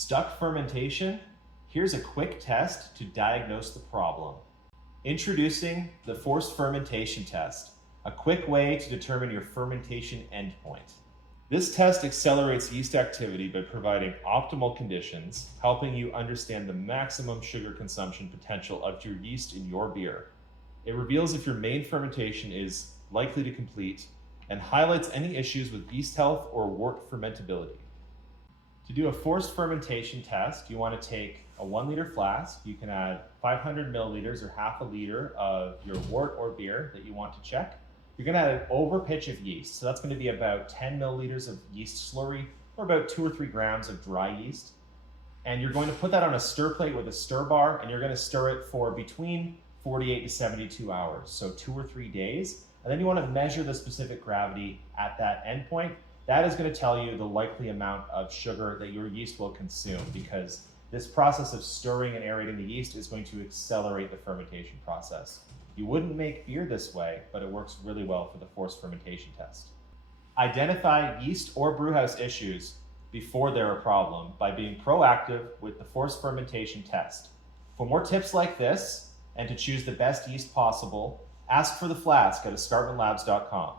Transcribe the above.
Stuck fermentation? Here's a quick test to diagnose the problem. Introducing the Forced Fermentation Test, a quick way to determine your fermentation endpoint. This test accelerates yeast activity by providing optimal conditions, helping you understand the maximum sugar consumption potential of your yeast in your beer. It reveals if your main fermentation is likely to complete and highlights any issues with yeast health or wort fermentability. To do a forced fermentation test, you want to take a 1 liter flask. You can add 500 milliliters or half a liter of your wort or beer that you want to check. You're going to add an over pitch of yeast. So that's going to be about 10 milliliters of yeast slurry or about 2 or 3 grams of dry yeast. And you're going to put that on a stir plate with a stir bar, and you're going to stir it for between 48 to 72 hours, so 2 or 3 days. And then you want to measure the specific gravity at that endpoint. That is going to tell you the likely amount of sugar that your yeast will consume, because this process of stirring and aerating the yeast is going to accelerate the fermentation process. You wouldn't make beer this way, but it works really well for the forced fermentation test. Identify yeast or brewhouse issues before they're a problem by being proactive with the forced fermentation test. For more tips like this and to choose the best yeast possible, ask for the flask at escarpmentlabs.com.